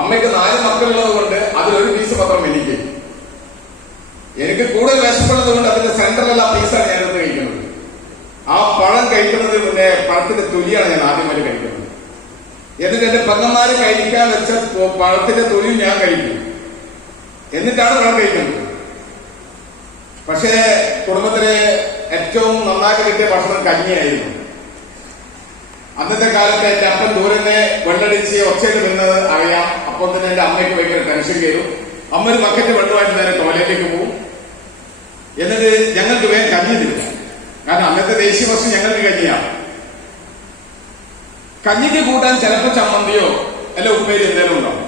അമ്മയ്ക്ക് 4 മക്കളുള്ളത് കൊണ്ട് അതിലൊരു പീസ് പത്രം എനിക്ക് കൂടുതൽ വിശപ്പുള്ളത് കൊണ്ട് അതിന്റെ സെന്ററിലുള്ള പീസാണ് ഞാനത് കഴിക്കുന്നത്. ആ പഴം കഴിക്കുന്നത് പിന്നെ പഴത്തിന്റെ തൊലിയാണ് ഞാൻ ആദ്യമായി കഴിക്കുന്നത്. എന്നിട്ട് എന്റെ പെങ്ങന്മാര് കഴിക്കാൻ വെച്ച പഴത്തിന്റെ തൊലി ഞാൻ കഴിക്കും. എന്നിട്ടാണ് പഴം കഴിക്കുന്നത്. പക്ഷേ കുടുംബത്തിലെ ഏറ്റവും നന്നായിട്ട് കിട്ടിയ ഭക്ഷണം കഞ്ഞിയായിരുന്നു. അന്നത്തെ കാലത്ത് എന്റെ അപ്പൻ ദൂരനെ വെള്ളടിച്ച് ഒച്ചയിട്ട് നിന്നത് അറിയാം. അപ്പോൾ തന്നെ എന്റെ അമ്മയ്ക്ക് ഭയങ്കര ടെൻഷൻ കയറും. അമ്മ ഒരു ബക്കറ്റ് വെള്ളമായിട്ട് നേരെ ടോയ്ലറ്റിലേക്ക് പോകും. എന്നിട്ട് ഞങ്ങൾക്ക് വേഗം കഞ്ഞി തരില്ല. കാരണം അന്നത്തെ ദേശീയ ഭക്ഷണം ഞങ്ങൾക്ക് കഞ്ഞിയാണ്. കഞ്ഞിക്ക് കൂട്ടാൻ ചിലപ്പോൾ ചമ്മന്തിയോ അല്ല ഉപ്പേരി എന്തെങ്കിലും ഉണ്ടാവും.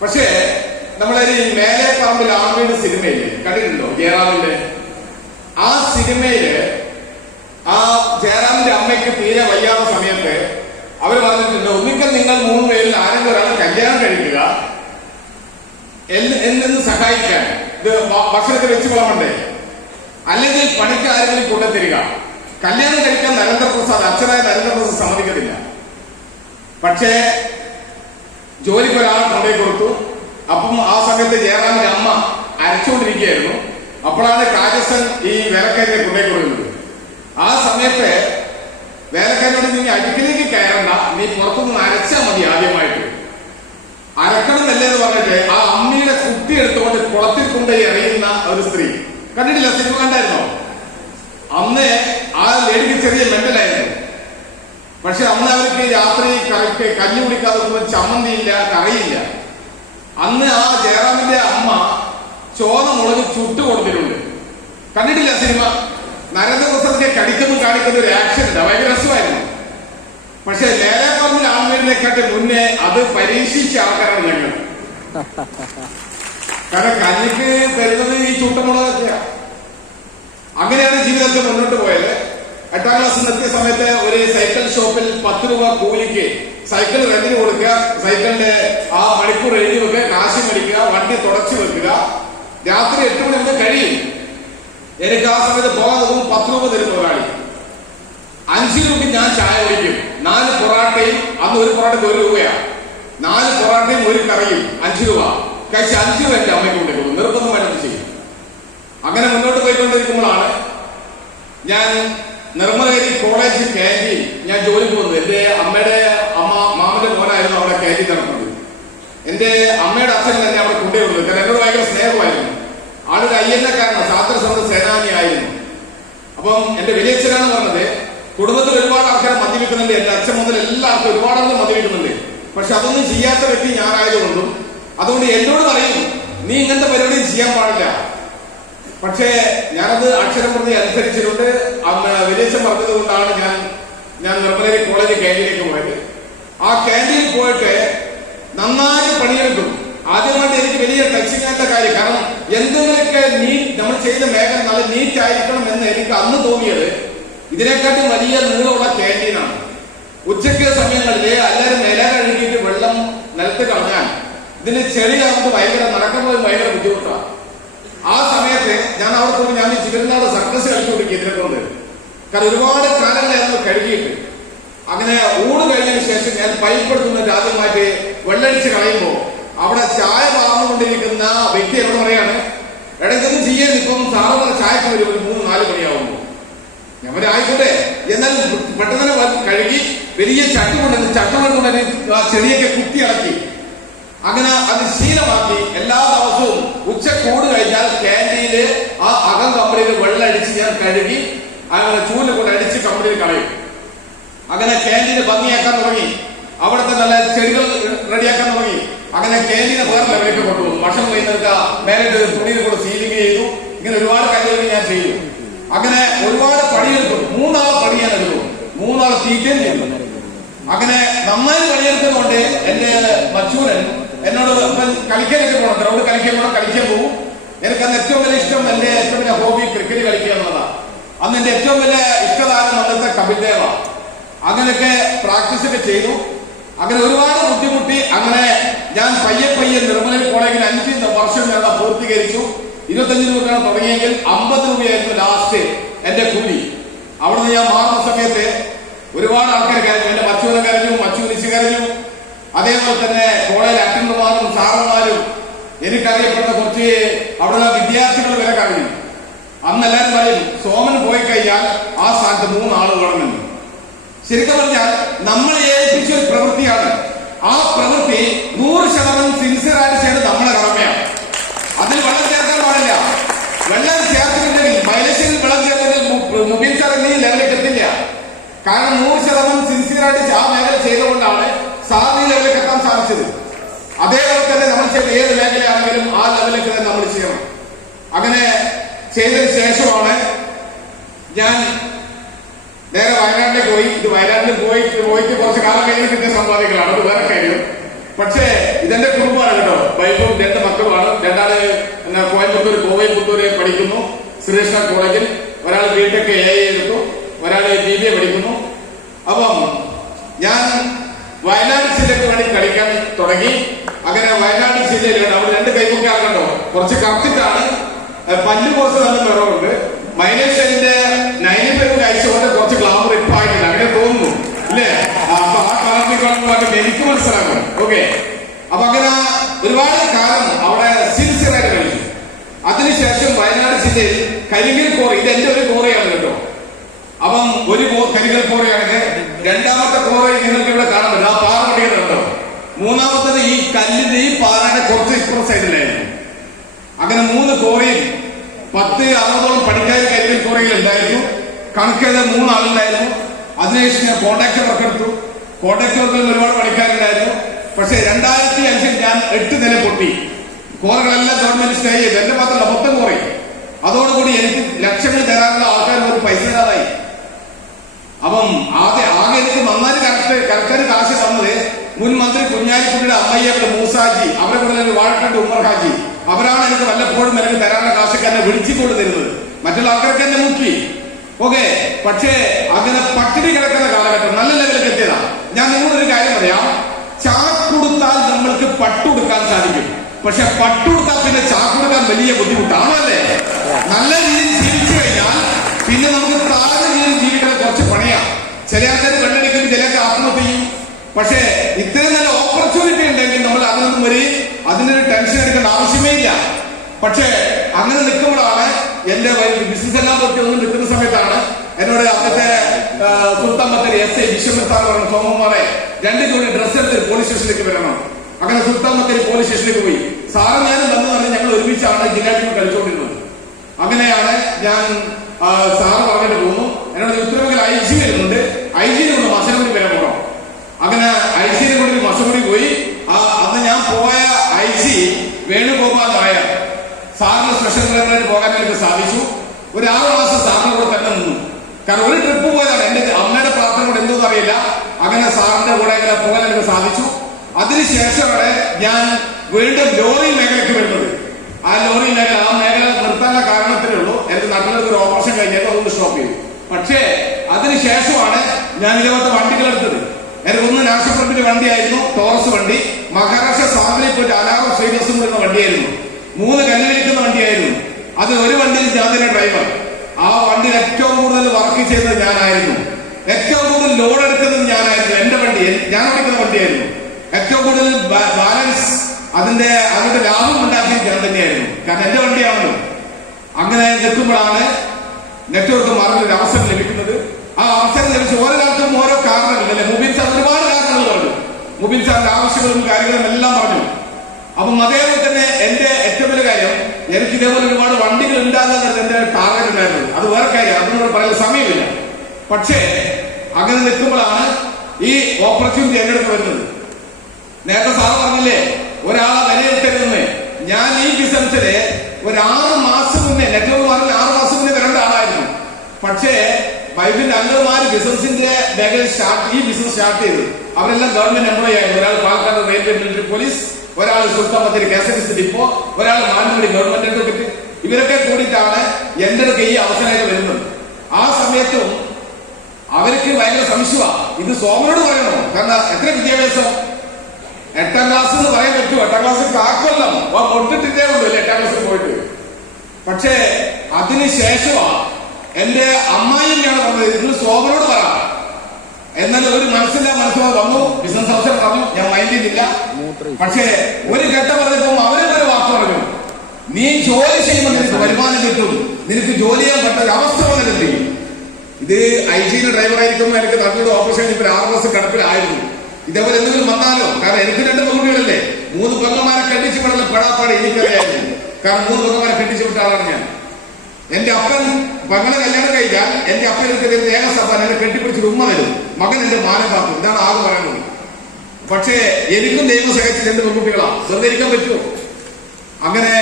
പക്ഷേ നമ്മളൊരു മേലെ പറമ്പിൽ ആർമയുടെ സിനിമയില് കണ്ടിട്ടുണ്ടോ? ജയറാമിന്റെ ആ സിനിമയില് ആ ജയറാമിന്റെ അമ്മയ്ക്ക് തീരെ വയ്യാത്ത സമയത്ത് അവർ പറഞ്ഞിട്ടുണ്ട്, ഒന്നിക്കൽ നിങ്ങൾ 3 പേരിൽ ആരെങ്കിലും ഒരാൾ കല്യാണം കഴിക്കുക, എന്നെന്ന് സഹായിക്കാൻ, ഇത് ഭക്ഷണത്തിൽ വെച്ച് വിളമ്പണ്ടേ, അല്ലെങ്കിൽ പണിക്ക് ആരെങ്കിലും കൊണ്ടുത്തരിക. കല്യാണം കഴിക്കാൻ നരേന്ദ്രപ്രസാദ്, അച്ഛനായ നരേന്ദ്രപ്രസാദ് സമ്മതിക്കത്തില്ല. പക്ഷേ ജോലിക്ക് ഒരാളെ കൊണ്ടുപോയി കൊടുത്തു. അപ്പം ആ സമയത്ത് ജയറാമിന്റെ അമ്മ അരച്ചുകൊണ്ടിരിക്കുകയായിരുന്നു. അപ്പോഴാണ് കാജസൻ ഈ വേലക്കാരനെ കൊണ്ടുപോയി കൊടുക്കുന്നത്. ആ സമയത്ത് വേലക്കാരനോട് നീ അടുക്കിലേക്ക് കയറണ്ട, നീ പുറത്തുനിന്ന് അരച്ചാൽ മതി, ആദ്യമായിട്ട് അരക്കണമെന്നല്ലേ എന്ന് പറഞ്ഞിട്ട് ആ അമ്മയുടെ കുട്ടി എടുത്തുകൊണ്ട് കുളത്തിൽ കൊണ്ടുപോയി എറിയുന്ന ഒരു സ്ത്രീ കണ്ടിട്ടില്ല? സിനിമ കണ്ടായിരുന്നോ? അന്ന് ആ ലേഡിക്ക് ചെറിയ മെന്റലായിരുന്നു. പക്ഷെ അന്ന് അവർക്ക് രാത്രി കഞ്ഞി കുടിക്കാതെ ചമ്മന്തിയില്ല, കറിയില്ല. അന്ന് ആ ജയറാമിന്റെ അമ്മ ചോന്ന മുളക് ചുട്ടു കൊടുത്തിട്ടുണ്ട്. കണ്ടിട്ടില്ല സിനിമ? നരേന്ദ്രപ്രസാദിനെ കടിക്കുന്നു കാണിക്കുന്ന ഒരു ആക്ഷൻ ഉണ്ട്, ഭയങ്കര രസമായിരുന്നു. പക്ഷെ ലേലപ്പറമ്പിൽ ആൺവീടിനെക്കാട്ടി മുന്നേ അത് പരീക്ഷിച്ച ആൾക്കാരാണ് ഞങ്ങൾ. കാരണം കഞ്ഞിക്ക് തരുന്നത് ഈ ചുട്ടമുളകൊക്കെയാ. അങ്ങനെയാണ് ജീവിതത്തിൽ മുന്നോട്ട് പോയത്. 8ാം ക്ലാസ്സിൽ എത്തിയ സമയത്ത് ഒരു സൈക്കിൾ ഷോപ്പിൽ 10 രൂപ കൂലിക്ക് സൈക്കിൾ റെന്റിന് കൊടുക്കുക, സൈക്കിളിന്റെ ആ മണിക്കൂർ എഴുതി വെക്കുക, കാശ് മേടിക്കുക, വണ്ടി തുടച്ചു വെക്കുക. രാത്രി 8 മണി മുതൽ കഴിയും. എനിക്ക് ആ സമയത്ത് പോകാൻ 10 രൂപ തരും മുതലാളി. 5 രൂപയ്ക്ക് ഞാൻ ചായ കുടിക്കും. 4 പൊറാട്ടയും, അന്ന് ഒരു പൊറാട്ടയ്ക്ക് 1 രൂപയാണ്. 4 പൊറാട്ടയും 1 കറിയും 5 രൂപ കഴിച്ച് 5 രൂപ എന്റെ അമ്മയ്ക്ക് കൊണ്ടുപോകും. നിർബന്ധമായിട്ട് ചെയ്യും. അങ്ങനെ മുന്നോട്ട് പോയിക്കൊണ്ടിരിക്കുമ്പോഴാണ് ഞാൻ നിർമ്മലഗിരി കോളേജ് ക്യാൻറ്റീൻ ഞാൻ ജോലിക്ക് വന്നത്. എന്റെ അമ്മയുടെ മാമന്റെ മോനായിരുന്നു അവിടെ ക്യാൻറ്റീൻ നടന്നത്. എന്റെ അമ്മയുടെ അച്ഛൻ തന്നെ അവിടെ കൊണ്ടുവരുന്നത്. കാരണം എന്നോട് ഭയങ്കര സ്നേഹമായിരുന്നു. ആളൊരു അയ്യന്നക്കാരനാണ്, സ്വാതന്ത്ര്യ സമര സേനാനിയായിരുന്നു. അപ്പം എന്റെ വലിയച്ഛനാണ് പറഞ്ഞത്, കുടുംബത്തിൽ ഒരുപാട് ആൾക്കാർ മദ്യപിക്കുന്നുണ്ട്, എന്റെ അച്ഛൻ മുതൽ എല്ലാവർക്കും ഒരുപാട് ആളുകൾ മദ്യപിക്കുന്നുണ്ട്. പക്ഷെ അതൊന്നും ചെയ്യാത്ത വ്യക്തി ഞാനായതുകൊണ്ടും അതുകൊണ്ട് എന്നോട് പറയും, നീ ഇങ്ങനത്തെ പരിപാടിയും ചെയ്യാൻ പാടില്ല. പക്ഷേ ഞാനത് അക്ഷരം പ്രതി അനുസരിച്ചിട്ടുണ്ട്. അന്ന് വലിയച്ഛൻ പറഞ്ഞത് കൊണ്ടാണ് ഞാൻ നിർമ്മലഗിരി കോളേജ് ക്യാൻറ്റീനിലേക്ക് പോയത്. ആ ക്യാൻറ്റീനിൽ പോയിട്ട് നന്നായി പണിയെടുക്കും. ആദ്യമായിട്ട് എനിക്ക് വലിയ ടച്ചിങ്ങാത്ത കാര്യം, കാരണം എന്തെങ്കിലുമൊക്കെ നമ്മൾ ചെയ്യുന്ന മേഖല നല്ല നീറ്റ് ആയിരിക്കണം എന്ന് എനിക്ക് അന്ന് തോന്നിയത്. ഇതിനെക്കാട്ടും വലിയ നീളമുള്ള ക്യാൻറ്റീനാണ്. ഉച്ചയ്ക്ക് സമയങ്ങളിൽ എല്ലാവരും നില കഴുകിയിട്ട് വെള്ളം നിലത്ത് കളഞ്ഞാൽ ഇതിന് ചെളിയാകുമ്പോൾ നടക്കുമ്പോൾ ഭയങ്കര ബുദ്ധിമുട്ടാണ്. ആ സമയത്ത് ഞാൻ അവിടെ പോയി ഞാൻ ചിവരനാട് സർക്കസ് കളിച്ചുകൊണ്ടിരിക്കും ഇതിനെ കൊണ്ട്. കാരണം ഒരുപാട് കാലങ്ങളായിരുന്നു കഴുകിയിട്ട്. അങ്ങനെ ഊണ് കഴിഞ്ഞതിന് ശേഷം ഞാൻ പൈപ്പ് എടുക്കുന്നത് ആദ്യമായിട്ട് വെള്ളടിച്ച് കളയുമ്പോൾ അവിടെ ചായ വാർന്നുകൊണ്ടിരിക്കുന്ന വ്യക്തി എന്നോട് പറയാണ്, ഇടയ്ക്കൊന്നും ചെയ്യാൻ ഇപ്പം സാധാരണ ചായക്ക് വരും ഒരു 3-4 മണിയാവുമ്പോൾ. ഞാൻ ആയിക്കോട്ടെ, എന്നാൽ പെട്ടെന്ന് കഴുകി വലിയ ചട്ടുകൊണ്ടുതന്നെ ആ ചെടിയൊക്കെ കുത്തി ഇളക്കി. അങ്ങനെ അത് ശീലമാക്കി എല്ലാ ദിവസവും ഉച്ചക്കൂട് കഴിഞ്ഞാൽ ക്യാൻറ്റീനില് ആ അകം കമ്പനിയിൽ വെള്ളം അടിച്ച് ഞാൻ കഴുകി അങ്ങനെ ചൂല് കൊണ്ട് അടിച്ച് കമ്പനിയിൽ കളയും. അങ്ങനെ ക്യാൻറ്റീന് ഭംഗിയാക്കാൻ തുടങ്ങി. അവിടുത്തെ നല്ല ചെടികൾ റെഡിയാക്കാൻ തുടങ്ങി. അങ്ങനെ ക്യാൻറ്റീനെ വേറെ ലെവലിലേക്ക് കൊണ്ടുപോകും. ഭക്ഷണം കഴിയുന്നവർക്ക് മേലെ തുണിയിൽ കൂടെ സീലിംഗ് ചെയ്തു. ഇങ്ങനെ ഒരുപാട് കാര്യങ്ങൾ ഞാൻ ചെയ്തു. അങ്ങനെ ഒരുപാട് പണിയെടുക്കും. 3 ആൾ പണി ഞാൻ എടുക്കും. 3 ആൾ തീറ്റയും ചെയ്തു. അങ്ങനെ നന്നായി പണിയെടുക്കുന്നതുകൊണ്ട് എന്റെ മച്ചൂരൻ എന്നോട് കളിക്കാനൊക്കെ പോകണം, ഗ്രൗണ്ട് കളിക്കാൻ പോകും. എനിക്കന്ന് ഏറ്റവും വലിയ ഇഷ്ടം, എന്റെ ഏറ്റവും വലിയ ഹോബി ക്രിക്കറ്റ് കളിക്കുക എന്നുള്ളതാണ്. അന്ന് എന്റെ ഏറ്റവും വലിയ ഇഷ്ടതാരം അന്നത്തെ കപിൽ ദേവാണ്. അങ്ങനെയൊക്കെ പ്രാക്ടീസ് ഒക്കെ ചെയ്തു. അങ്ങനെ ഒരുപാട് ബുദ്ധിമുട്ടി. അങ്ങനെ ഞാൻ പയ്യെ നിർമ്മലഗിരി കോളേജിൽ 5 വർഷം ഞാൻ പൂർത്തീകരിച്ചു. 25 രൂപയാണ് തുടങ്ങിയെങ്കിൽ 50 രൂപയായിരുന്നു ലാസ്റ്റ് എന്റെ കൂലി. അവിടുന്ന് ഞാൻ മാറുന്ന സമയത്ത് ഒരുപാട് ആൾക്കാർ കരഞ്ഞു. എന്റെ മച്ചൂനെ കരഞ്ഞു, മച്ചൂരിച്ച് കരഞ്ഞു. അതേപോലെ തന്നെ കോളേജ് അറ്റൻഡർമാരും സാറന്മാരും എനിക്കറിയപ്പെട്ട കുറച്ച് അവിടെയുള്ള വിദ്യാർത്ഥികൾ വരെ കഴിഞ്ഞു. അന്ന് എല്ലാവരും പറയും സോമൻ പോയി കഴിഞ്ഞാൽ ആ സ്ഥാനത്ത് 3 ആൾ വേണമെന്ന്. ശരിക്കും പറഞ്ഞാൽ നമ്മൾ ഏൽപ്പിച്ച ഒരു പ്രവൃത്തിയാണ്. ആ പ്രവൃത്തി 100% സിൻസിയറായിട്ട് ചെയ്ത് നമ്മളെ കടമയാണ്. അതിൽ വെള്ളം ചേർക്കാൻ പാടില്ല. വെള്ളം ചേർത്തിട്ടുണ്ടെങ്കിൽ മൈലേശ്വരിൽ വെള്ളം ചേർത്തിട്ടുണ്ടെങ്കിൽ മുബീൻ സാർ എന്നീ ലെവലിലേക്ക് എത്തില്ല. കാരണം 100% സിൻസിയറായിട്ട് ആ മേഖല ചെയ്തുകൊണ്ടാണ് സാറിന് ഈ ലെവലിലേക്ക് എത്താൻ സാധിച്ചത്. അതേപോലെ തന്നെ നമ്മൾ ചെയ്ത ഏത് മേഖലയാണെങ്കിലും ആ ലെവലിലേക്ക് തന്നെ നമ്മൾ ചെയ്യണം. അങ്ങനെ ചെയ്തതിന് ശേഷമാണ് ഞാൻ നേരെ വയനാട്ടിലേക്ക് പോയി. ഇത് വയനാട്ടിൽ പോയിട്ട് കുറച്ച് കാലം കഴിഞ്ഞ് കിട്ടിയ സമ്പാദികളാണ്, അത് വേറെ കാര്യം. പക്ഷേ ഇതെന്റെ കുടുംബമാണ് കേട്ടോ. വൈഫും 2 മക്കളുമാണ്. രണ്ടാള് കോവൈപുത്തൂര് പഠിക്കുന്നു, ശ്രീകൃഷ്ണ കോളേജിൽ. ഒരാൾ ബിടെക് AI എടുത്തു, ഒരാൾ BBA പഠിക്കുന്നു. അപ്പം ഞാൻ വയനാട് ജില്ലയ്ക്ക് വേണ്ടി കളിക്കാൻ തുടങ്ങി. അങ്ങനെ വയനാട് ജില്ലയിലുണ്ട് അവിടെ 2 കൈപ്പൊക്കെ ആകണ്ടോ, കുറച്ച് കത്തിട്ടാണ്, പല്ല് കുറച്ച് നല്ല നിറവുണ്ട്. മൈലേശ്വരിന്റെ 95 കഴിച്ചുകൊണ്ട് കുറച്ച് ഗ്ലാമർ ഇപ്പൊ ആയിട്ടില്ല, അങ്ങനെ തോന്നുന്നു ഇല്ലേ? അപ്പൊ ആ കളറിനെ എനിക്ക് മനസ്സിലാക്കും. ഓക്കെ, അപ്പൊ അങ്ങനെ ഒരുപാട് കാലം അവിടെ സിൻസിയറായിട്ട് കളിച്ചു. അതിനുശേഷം വയനാട് ജില്ലയിൽ കരിങ്കൽ കോറി, ഇത് എന്റെ ഒരു കോറിയാണ് കേട്ടോ. അപ്പം ഒരു കരിങ്കൽ കോറിയാണെങ്കിൽ രണ്ടാമത്തെ കോറി നിങ്ങൾക്ക് ഇവിടെ കാണാൻ പറ്റും, ആ പാറ കണ്ടോ. മൂന്നാമത്തത് ഈ കല്ലിന്റെ ഈ പാറയുടെ കുറച്ച് ഇപ്പുറം സൈഡിലായിരുന്നു. അങ്ങനെ 3 കോറിയും 10-60ഓളം പണിക്കാർ കരിങ്കൽ കോറിയിൽ ഉണ്ടായിരുന്നു. കണക്കേത് 3 ആളുണ്ടായിരുന്നു. അതിനുശേഷം ഞാൻ കോൺട്രാക്ട് വർക്ക് എടുത്തു. കോൺട്രാക്ട് വർക്കിൽ ഒരുപാട് പണിക്കാരുണ്ടായിരുന്നു. പക്ഷെ 2005 ഞാൻ 8 നില പൊട്ടി. കോറകളെല്ലാം ഗവൺമെന്റ് സ്റ്റേ ചെയ്തു. എന്റെ മാത്രമല്ല, മൊത്തം കോറി. അതോടുകൂടി എനിക്ക് ലക്ഷങ്ങൾ തരാനുള്ള ആൾക്കാർ ഒരു പൈസ ഇല്ലാതായി. അപ്പം ആകെ എനിക്ക് നന്നായി കറക്റ്റ് കാശ് തന്നത് മുൻ മന്ത്രി കുഞ്ഞാലിക്കുട്ടിയുടെ അമ്മയ്യയുടെ മൂസാജി, അവരെ കൂടെ വാഴക്കണ്ട് ഉമ്മർ ഹാജി, അവരാണ് എനിക്ക് വല്ലപ്പോഴും എനിക്ക് തരാനുള്ള കാശൊക്കെ എന്നെ വിളിച്ചുകൊണ്ട് തരുന്നത്. മറ്റുള്ള ആൾക്കാർക്ക് എന്നെ മുക്കി. ഓക്കെ, പക്ഷേ അങ്ങനെ പട്ടിണി കിടക്കുന്ന കാലഘട്ടം നല്ല ലെവലിലേക്ക് എത്തിയതാ. ഞാൻ നിങ്ങളൊരു കാര്യം പറയാം, ചാക്കുടുത്താൽ നമ്മൾക്ക് പട്ടുടുക്കാൻ സാധിക്കും. പക്ഷെ പട്ടുടുത്താൽ പിന്നെ ചാക്കുടുക്കാൻ വലിയ ബുദ്ധിമുട്ടാണല്ലേ? നല്ല രീതിയിൽ ജീവിച്ചു കഴിഞ്ഞാൽ പിന്നെ നമുക്ക് താഴ്ന്ന രീതിയിൽ ജീവിക്കാൻ കുറച്ച് പണിയാണ്. ചില ആൾക്കാർ കണ്ണടിക്കും, ചിലർക്ക് ആത്മഹത്യ ചെയ്യും. പക്ഷേ ഇത്രയും നല്ല ഓപ്പർച്യൂണിറ്റി ഉണ്ടെങ്കിൽ നമ്മൾ അതിനൊരു ടെൻഷൻ എടുക്കേണ്ട ആവശ്യമേ ഇല്ല. പക്ഷേ അങ്ങനെ നിൽക്കുമ്പോഴാണ് എന്റെ ബിസിനസ് എല്ലാം തൊട്ട് ഒന്ന് നിൽക്കുന്ന സമയത്താണ് എന്നോട് അന്നത്തെ സുൽത്താൻ ബത്തേരി SI വിശ്വനാഥ് സാർ പറഞ്ഞു, സോമന്മാരെ 2 ജോഡി ഡ്രസ് എടുത്ത് പോലീസ് സ്റ്റേഷനിലേക്ക് വരണം. അങ്ങനെ സുൽത്താൻ ബത്തേരി പോലീസ് സ്റ്റേഷനിലേക്ക് പോയി. സാറ് ഞാനും വന്നു പറഞ്ഞ് ഞങ്ങൾ ഒരുമിച്ചാണ് ജില്ലാറ്റിൽ കളിച്ചുകൊണ്ടിരുന്നത്. അങ്ങനെയാണ് ഞാൻ സാറ് പറഞ്ഞിട്ട് പോകുന്നു. എന്നോട് ഉത്തരവിൽ IG വരുന്നുണ്ട്, IG കൊണ്ട് മസനഗുടി വരെ പോകണം. അങ്ങനെ IG കൊണ്ട് മസനഗുടി പോയി. അന്ന് ഞാൻ പോയ IG വേണുഗോപാൽ നായർ, സാറിന് സ്പെഷ്യൽ ട്രെയിനറായിട്ട് പോകാൻ എനിക്ക് സാധിച്ചു. ഒരു 6 മാസം സാറിന്റെ കൂടെ തന്നെ നിന്നു. കാരണം ഒരു ട്രിപ്പ് പോയതാണ്, എന്റെ അമ്മയുടെ പ്രാർത്ഥന കൊണ്ട് എന്തോന്നും അറിയില്ല. അങ്ങനെ സാറിന്റെ കൂടെ ഇങ്ങനെ പോകാൻ എനിക്ക് സാധിച്ചു. അതിനുശേഷമാണ് ഞാൻ വീണ്ടും ലോറി മേഖലയ്ക്ക് വരുന്നത്. ആ ലോറി മേഖല നിർത്താനുള്ള കാരണത്തിലേ ഉള്ളൂ, എനിക്ക് നല്ലൊരു ഒരു ഓപ്പറേഷൻ കഴിഞ്ഞപ്പോൾ അതൊന്ന് സ്റ്റോപ്പ് ചെയ്തു. പക്ഷേ അതിനുശേഷമാണ് ഞാൻ ഇതുപോലത്തെ വണ്ടികൾ എടുത്തത്. എനിക്ക് ഒന്ന് നാഷണൽ ഫ്രണ്ടിന്റെ വണ്ടിയായിരുന്നു, ടോറസ് വണ്ടി. മഹാരാഷ്ട്ര സാധനയിൽ പോയിട്ട് അലാറം ശ്രീനിവാസം വരുന്ന വണ്ടിയായിരുന്നു. 3 കല്ലിലിരിക്കുന്ന വണ്ടിയായിരുന്നു. അത് ഒരു വണ്ടിയിൽ ഞാൻ തന്നെ ഡ്രൈവർ. ആ വണ്ടിയിൽ ഏറ്റവും കൂടുതൽ വർക്ക് ചെയ്തത് ഞാനായിരുന്നു. ഏറ്റവും കൂടുതൽ ലോഡ് എടുക്കുന്നത് ഞാനായിരുന്നു. എന്റെ വണ്ടി, ഞാൻ ഓടിക്കുന്ന വണ്ടിയായിരുന്നു. ഏറ്റവും കൂടുതൽ ബാലൻസ് അതിന്റെ ലാഭം ഉണ്ടാക്കിയത് ഞാൻ തന്നെയായിരുന്നു. കാരണം എന്റെ വണ്ടിയാണല്ലോ. അങ്ങനെ നിൽക്കുമ്പോഴാണ് നെറ്റ്വർക്ക് മാറുന്ന ഒരു അവസരം ലഭിക്കുന്നത്. ആ അവസരം ലഭിച്ച് ഓരോരാൾക്കും ഓരോ കാരണങ്ങളല്ലേ. മുബീൻ സാർ ഒരുപാട് കാരണങ്ങൾ പറഞ്ഞു. മുബീൻ സാറിന്റെ ആവശ്യങ്ങളും കാര്യങ്ങളും എല്ലാം പറഞ്ഞു. അപ്പം അതേപോലെ തന്നെ എന്റെ ഏറ്റവും വലിയ കാര്യം, എനിക്ക് ഇതേപോലെ ഒരുപാട് വണ്ടികൾ ഉണ്ടാകുന്നത് എന്റെ ടാർഗറ്റ് ഉണ്ടായിരുന്നത്. അത് വേറെ കാര്യം, അതിനോട് പറയാൻ സമയമില്ല. പക്ഷേ അങ്ങനെ നിൽക്കുമ്പോഴാണ് ഈ ഓപ്പർച്യൂണിറ്റി എന്റെ അടുത്ത് വരുന്നത്. നേരത്തെ സാറ് പറഞ്ഞില്ലേ ഒരാളെ വിലയിരുത്തരുതെന്ന്. ഞാൻ ഈ ബിസിനസ്സില് ഒരു 6 മാസം മുന്നേ, നെറ്റ്വർക്ക് മാറിൽ 6 മാസം മുന്നേ വരേണ്ട ആളായിരുന്നു. പക്ഷേ വൈഫിന്റെ അംഗന്മാര് ബിസിനസിന്റെ മേഖല ഈ ബിസിനസ് സ്റ്റാർട്ട് ചെയ്തു. അവരെല്ലാം ഗവൺമെന്റ് എംപ്ലോയി ആയിരുന്നു. ഒരാൾ പാലക്കാട് റെയിൽവേ മിലിറ്ററി പോലീസ്, ഒരാൾ സുൽത്താൻ ബത്തേരി KSRTC ഡിപ്പോ, ഒരാൾ മാനന്തവാടി ഗവൺമെന്റ് അഡ്വക്കേറ്റ്. ഇവരൊക്കെ കൂടിയിട്ടാണ് എന്റെ അടുത്ത് ഈ അവസരമായിട്ട് വരുന്നത്. ആ സമയത്തും അവർക്ക് ഭയങ്കര സംശയമാണ്, ഇത് സോമനോട് പറയണോ? കാരണം എത്ര വിദ്യാഭ്യാസം, 8ാം ക്ലാസ് എന്ന് പറയാൻ പറ്റുമോ? 8ാം ക്ലാസ്സിൽ കാക്കൊല്ലം പൊട്ടിട്ടിട്ടേ ഉള്ളൂ അല്ലേ 8ാം ക്ലാസ്സിൽ പോയിട്ട്. പക്ഷേ അതിനുശേഷമാണ് എന്റെ അമ്മായിയാണ് പറഞ്ഞത്, ഇത് സോമനോട് പറ എന്നാൽ ഒരു മനസ്സില്ല മനസ്സിലാതെ വന്നു, ബിസിനസ് അവസരം പറഞ്ഞു, ഞാൻ മൈൻഡ് ചെയ്തില്ല. പക്ഷേ ഒരു ഘട്ടം പറഞ്ഞപ്പോ അവരൊരു വാക്ക് പറഞ്ഞു, നീ ജോലി ചെയ്യുമ്പോൾ നിനക്ക് വരുമാനം കിട്ടും, നിനക്ക് ജോലി ചെയ്യാൻ പറ്റുന്ന അവസ്ഥ വന്നിട്ടുണ്ട്. ഇത് IG ഡ്രൈവറായിരിക്കുമ്പോൾ എനിക്ക് നല്ലൊരു ഓപ്പറേഷൻ ഇപ്പൊ 6 മാസം കിടപ്പിലായിരുന്നു. ഇതേപോലെ എന്തെങ്കിലും വന്നാലോ, കാരണം എനിക്ക് 2 പെൺകുട്ടികളല്ലേ, 3 പെങ്ങന്മാരെ കെട്ടിച്ചു വിടല പെടാപ്പാട് എനിക്കറിയായിരുന്നു. കാരണം 3 പെങ്ങന്മാരെ കെട്ടിച്ചു വിട്ട ആളാണ് ഞാൻ. എന്റെ അപ്പൻ മകളെ കല്യാണം കഴിക്കാൻ എന്റെ അപ്പൻ എനിക്ക് തരുന്ന ഏക സഭ എന്നെ കെട്ടിപ്പിടിച്ചൊരു ഉമ്മ തരും, മകൻ എന്റെ മാനം കാക്കും. ഇതാണ് ആകെ പറയുന്നത്. പക്ഷേ എനിക്കും ദൈവം സഹിച്ച് 2 പെൺകുട്ടികളാണ്, വെറുതെ ഇരിക്കാൻ പറ്റുമോ? അങ്ങനെ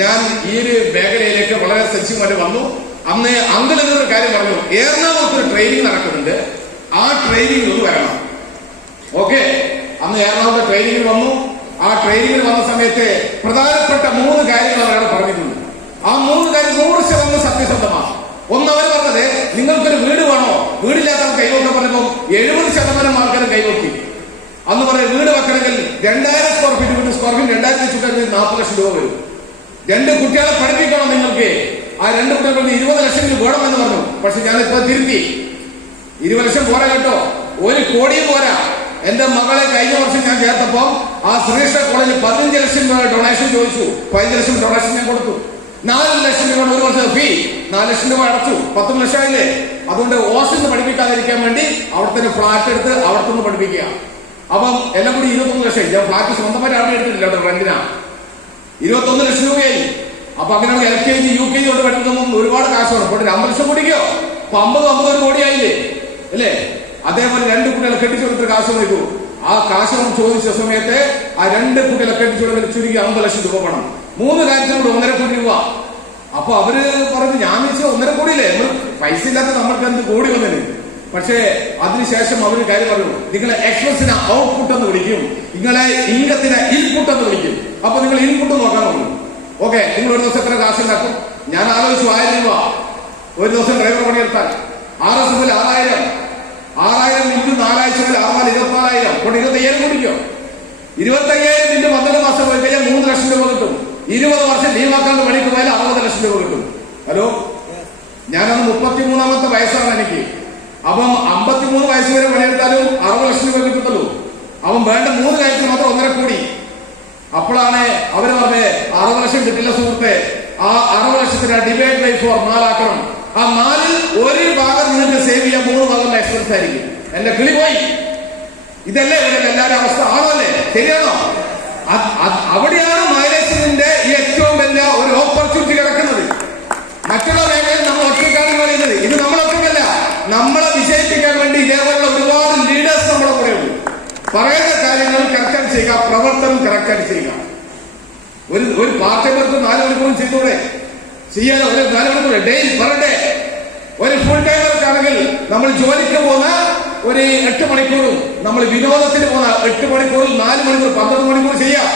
ഞാൻ ഈ ഒരു മേഖലയിലേക്ക് വളരെ സജീവമായിട്ട് വന്നു. അന്ന് അങ്കിൾ എന്നൊരു കാര്യം പറഞ്ഞു, എറണാകുളത്ത് ഒരു ട്രെയിനിങ് നടക്കുന്നുണ്ട്, ആ ട്രെയിനിങ്ങിൽ ഒന്ന് വരണം. ഓക്കെ, അന്ന് എറണാകുളത്തെ ട്രെയിനിങ്ങിൽ വന്നു. ആ ട്രെയിനിങ്ങിൽ വന്ന സമയത്ത് പ്രധാനപ്പെട്ട 3 കാര്യങ്ങൾ അവരാണ് പറഞ്ഞിട്ടുണ്ട്. ആ 3 കാര്യം 100% സത്യസന്ധമാണ്. ഒന്ന്, അവർ പറഞ്ഞത് നിങ്ങൾക്കൊരു വീട് വേണോ, വീടില്ലാത്തവർ കൈവക്കാൻ പറഞ്ഞപ്പോൾ 70% ആൾക്കാരും കൈവക്കി. അന്ന് പറഞ്ഞ വീട് വെക്കണമെങ്കിൽ 2000 സ്ക്വയർ ഫീറ്റ് 2000 വെച്ചിട്ട് 40 ലക്ഷം രൂപ വരും. 2 കുട്ടികളെ പഠിപ്പിക്കണം നിങ്ങൾക്ക്, ആ 2 കുട്ടികൾക്ക് 20 ലക്ഷം രൂപ വേണമെന്ന് പറഞ്ഞു. പക്ഷെ ഞാനിപ്പോ തിരുത്തി, 20 ലക്ഷം പോരാ കേട്ടോ, 1 കോടിയും പോരാ. എന്റെ മകളെ കഴിഞ്ഞ വർഷം ഞാൻ ചേർത്തപ്പോ ആ ശ്രീകൃഷ്ണ കോളേജിൽ 15 ലക്ഷം രൂപ ഡൊണേഷൻ ചോദിച്ചു. 15 ലക്ഷം ഡൊണേഷൻ ഞാൻ കൊടുത്തു. 4 ലക്ഷം രൂപ ഒരു വർഷം ഫീ, 4 ലക്ഷം രൂപ അടച്ചു, 10 ലക്ഷം ആയില്ലേ. അതുകൊണ്ട് ഹോസ്റ്റലിൽ പഠിപ്പിക്കാതിരിക്കാൻ വേണ്ടി അവിടെ തന്നെ ഫ്ലാറ്റ് എടുത്ത് അവിടെ നിന്ന് പഠിപ്പിക്കുക. അപ്പം എല്ലാം കൂടി 21 ലക്ഷം. ഞാൻ ഫ്ലാറ്റ് സ്വന്തമായിട്ട് അവിടെ എടുത്തിട്ടില്ല, റെന്റിനാ 21 ലക്ഷം രൂപയായി. അപ്പൊ അങ്ങനെയാണ് LKG UKG കൊണ്ട് പഠിക്കുമ്പോൾ ഒരുപാട് കാശ് വേണം. ഇപ്പോൾ 50 ലക്ഷം കൂടിക്കോ, അപ്പൊ 50 കോടിയായില്ലേ അല്ലേ. അതേപോലെ 2 കുട്ടികളെ കെട്ടിച്ചു കൊടുത്ത് കാശ് വയ്ക്കൂ. ആ കാശ് നമ്മൾ ചോദിച്ച സമയത്ത് ആ 2 കുട്ടികളെ കെട്ടിച്ചു കൊടുത്ത് ചുരുക്കി 50 ലക്ഷം രൂപ വേണം. 3 കാര്യത്തിനോട് 1.5 കോടി രൂപ. അപ്പൊ അവര് പറഞ്ഞു, ഞാൻ വെച്ചാൽ 1.5 കോടിയില്ലേ, നമ്മൾ പൈസ ഇല്ലാത്ത നമ്മൾക്ക് എന്ത് കോടി വന്നതിന്. പക്ഷേ അതിനുശേഷം അവര് കാര്യം പറഞ്ഞു, നിങ്ങളെ എക്സ്പ്രസിനെ ഔട്ട്പുട്ട് എന്ന് വിളിക്കും, നിങ്ങളെ ഇൻകത്തിനെ ഇൻപുട്ട് എന്ന് വിളിക്കും. അപ്പൊ നിങ്ങൾ ഇൻപുട്ട് നോക്കാൻ നോക്കും. ഓക്കെ, നിങ്ങൾ ഒരു ദിവസം എത്ര കാശ് ഉണ്ടാക്കും? ഞാൻ ആലോചിച്ചു, 1000 രൂപ ഒരു ദിവസം ഡ്രൈവർ പണിയെടുത്താൽ 6 ദിവസം 6000, 6000 ഇൻറ്റു 4 ആഴ്ച 24,000 കൊണ്ട് 25,000 കൂടിക്കോ. 25,000 ഇൻറ്റു 12 മാസം പോയി കഴിഞ്ഞാൽ 3 ലക്ഷം രൂപ കിട്ടും. 20 വർഷം ലീവാക്കാണ്ട് പണിക്ക് പോയാൽ 60 ലക്ഷം രൂപ കിട്ടും. ഹലോ, ഞാനന്ന് 33-ാമത്തെ വയസ്സാണ് എനിക്ക്. അപ്പം 53 വയസ്സ് വരെ പണിയെടുത്താലും 60 ലക്ഷം രൂപ കിട്ടുള്ളൂ. അവൻ വേണ്ട 3 കാര്യത്തിന് മാത്രം 1.5 കോടി. അപ്പോഴാണ് അവര് പറഞ്ഞത് 60 ലക്ഷം കിട്ടില്ല സുഹൃത്തെ, ആ 60 ലക്ഷത്തിന് ഡിവൈഡ് ബൈ 4 4 ആ 4-ൽ 1 ഭാഗം നിങ്ങൾക്ക് സേവ് ചെയ്യാൻ 3 ഭാഗം എക്സ്പെൻസ് ആയിരിക്കും. എന്റെ കിളി പോയി. ഇതല്ലേ ഇവിടെ എല്ലാവരും അവസ്ഥ ആണല്ലേ, ശരിയാണോ? അവിടെയാണ് മൈലേജിന്റെ ഏറ്റവും വലിയ ഒരു ഓപ്പർച്യൂണിറ്റി കിടക്കുന്നത്. മറ്റുള്ള മേഖലയിൽ നമ്മൾ ഒറ്റയ്ക്കാണ് പറയുന്നത്. ഇത് നമ്മളൊറ്റമല്ല, നമ്മളെ വിജയിപ്പിക്കാൻ വേണ്ടി ഇതേപോലുള്ള ഒരുപാട് ലീഡേഴ്സ് നമ്മുടെ കൂടെ ഉണ്ട്. പറയുന്ന കാര്യങ്ങൾ കറക്റ്റായിട്ട് ചെയ്യുക, പ്രവർത്തനം കറക്റ്റായിട്ട് ചെയ്യുക. ഒരു പാർട്ട് ടൈമർക്ക് 4 മണിക്കൂറും ചെയ്തൂടെ? ചെയ്യാതെ ഒരു 4 മണിക്കൂർ ഡെയിലി പെർ ഡേ. ഒരു ഫുൾ ടൈമർക്കാണെങ്കിൽ നമ്മൾ ജോലിക്ക് പോകുന്ന ഒരു 8 മണിക്കൂറും നമ്മൾ വിനോദത്തിന് പോകുന്ന 8 മണിക്കൂറിൽ 4 മണിക്കൂർ 12 മണിക്കൂർ ചെയ്യാം.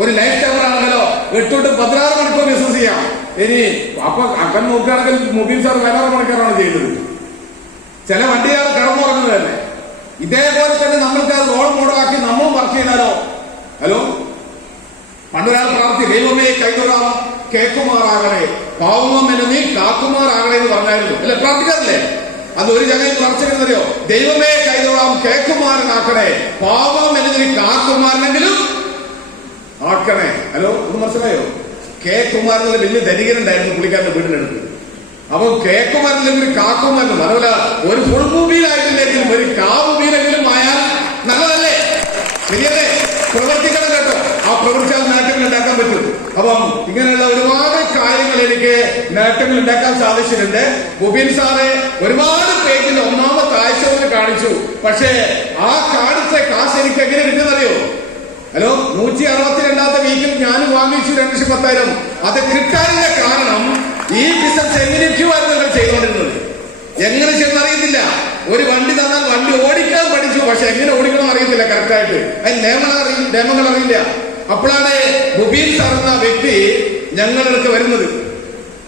ഒരു ലൈഫ് ടൈമർ ആണെങ്കിലോ 8 തൊട്ട് 16 മണിക്കൂർ ബിസിനസ് ചെയ്യാം. ഇനി അപ്പൊ അങ്ങനെ നോക്കുകയാണെങ്കിൽ മൊബൈൽ സാർ 16 മണിക്കൂറാണ് ചെയ്യുന്നത്. ചില വണ്ടികൾ കിടന്നുറങ്ങുന്നത് തന്നെ. ഇതേപോലെ തന്നെ നമ്മൾക്ക് അത് റോൾ മോഡലാക്കി നമ്മളും വർക്ക് ചെയ്താലോ? ഹലോ, പണ്ടൊരാൾ പ്രാർത്ഥി, ദൈവമേ കൈതൊഴാം കേക്കുമാറാകണേ, പാവം എന്നെ നീ കാക്കുമാറാകണേ എന്ന് പറഞ്ഞായിരുന്നു അല്ലെ, പ്രാർത്ഥിക്കാറില്ലേ? അത് ഒരു ജനയിൽ പറച്ചറിയോ, ദൈവമേ കൈതൊഴാം കേക്കുമാരനാക്കണേ, പാവം എന്നെ നീ കാക്കുമാരനെങ്കിലും ആക്കണേ. ഹലോ, ഒന്ന് മനസ്സിലായോ? കേക്കുമാരനുള്ള വലിയ ധനികനുണ്ടായിരുന്നു പുള്ളിക്കാരന്റെ വീടിനടുത്ത്. അപ്പൊ കേക്കുമാരനെങ്കിലും കാക്കുമാരനും അതുപോലെ ഒരു ഫുൾ മൂവിയിലായിട്ടില്ലെങ്കിലും ഒരു കാവുമീനെങ്കിലും ആയാൽ നല്ലതല്ലേ, ശരിയല്ലേ? പ്രവർത്തിക്കണം കേട്ടോ, ആ പ്രവർത്തിച്ചാൽ നേട്ടങ്ങൾ ഉണ്ടാക്കാൻ പറ്റും. അപ്പം ഇങ്ങനെയുള്ള ഒരുപാട് കാര്യങ്ങൾ എനിക്ക് നേട്ടങ്ങൾ ഉണ്ടാക്കാൻ സാധിച്ചിട്ടുണ്ട്. മുബീൻ സാറെ ഒരുപാട് പേജിൽ 1ാമത്തെ ആഴ്ച പോലെ കാണിച്ചു. പക്ഷേ ആ കാണിച്ച കാശ് എനിക്ക് എങ്ങനെ കിട്ടുന്നറിയോ? ഹലോ, 162ാമത്തെ വീക്കിൽ ഞാൻ വാങ്ങിച്ചു 2,10,000. അത് കിട്ടാനുള്ള കാരണം ഈ ബിസിനസ് എങ്ങനെയൊക്കെയാണ് നിങ്ങൾ ചെയ്തുകൊണ്ടിരുന്നത്. എങ്ങനെ ചെയ്യുന്ന അറിയത്തില്ല. ഒരു വണ്ടി തന്നാൽ വണ്ടി ഓടിക്കാൻ പഠിച്ചു, പക്ഷെ എങ്ങനെ ഓടിക്കണം അറിയത്തില്ല കറക്റ്റായിട്ട്. അതിന് നിയമങ്ങൾ അറിയില്ല. അപ്പോഴാണ് മുബീൻ സാർ എന്ന വ്യക്തി ഞങ്ങളുടെ വരുന്നത്.